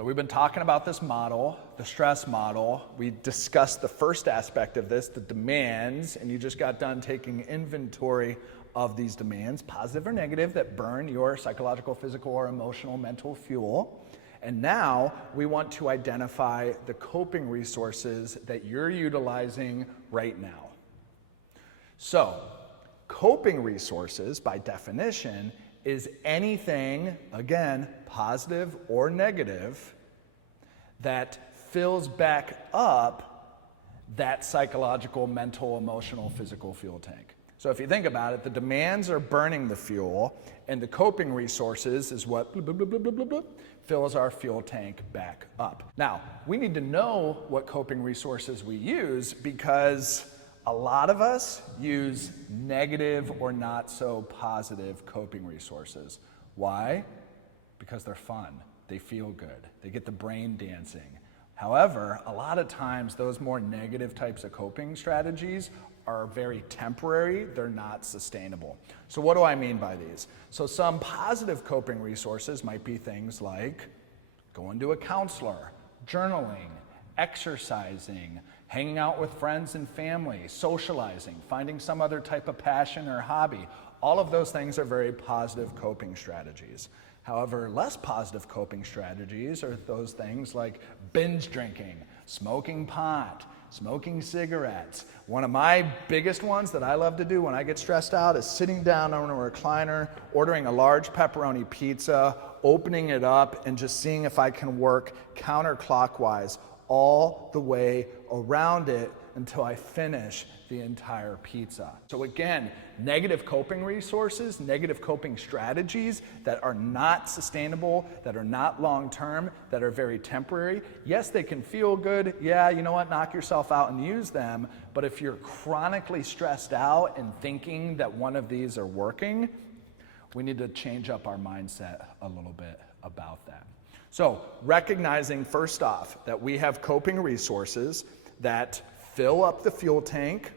So we've been talking about this model, the stress model. We discussed the first aspect of this, the demands, and you just got done taking inventory of these demands, positive or negative, that burn your psychological, physical, or emotional, mental fuel. And now we want to identify the coping resources that you're utilizing right now. So, coping resources, by definition, is anything, again, positive or negative, that fills back up that psychological, mental, emotional, physical fuel tank. So if you think about it, the demands are burning the fuel, and the coping resources is what fills our fuel tank back up. Now, we need to know what coping resources we use, because a lot of us use negative or not so positive coping resources. Why? Because they're fun. They feel good. They get the brain dancing. However, a lot of times those more negative types of coping strategies are very temporary. They're not sustainable. So what do I mean by these? So some positive coping resources might be things like going to a counselor, journaling, exercising, hanging out with friends and family, socializing, finding some other type of passion or hobby. All of those things are very positive coping strategies. However, less positive coping strategies are those things like binge drinking, smoking pot, smoking cigarettes. One of my biggest ones that I love to do when I get stressed out is sitting down on a recliner, ordering a large pepperoni pizza, opening it up, and just seeing if I can work counterclockwise all the way around it until I finish the entire pizza. So again, negative coping resources, negative coping strategies that are not sustainable, that are not long-term, that are very temporary. Yes, they can feel good. Yeah, you know what, knock yourself out and use them. But if you're chronically stressed out and thinking that one of these are working, we need to change up our mindset a little bit about that. So recognizing first off that we have coping resources that fill up the fuel tank,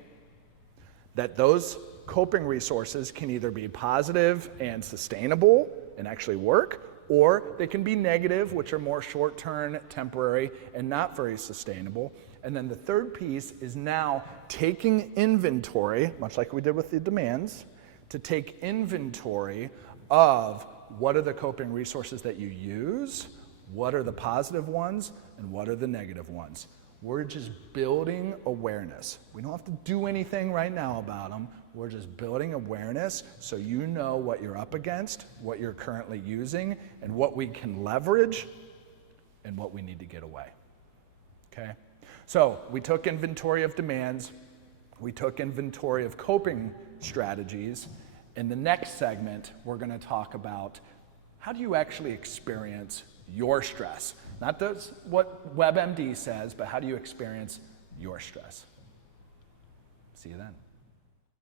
that those coping resources can either be positive and sustainable and actually work, or they can be negative, which are more short-term, temporary, and not very sustainable. And then the third piece is now taking inventory, much like we did with the demands, to take inventory of what are the coping resources that you use, what are the positive ones, and what are the negative ones. We're just building awareness. We don't have to do anything right now about them. We're just building awareness so you know what you're up against, what you're currently using, and what we can leverage, and what we need to get away. Okay? So we took inventory of demands. We took inventory of coping strategies. In the next segment, we're going to talk about how do you actually experience your stress? Not what WebMD says, but how do you experience your stress? See you then.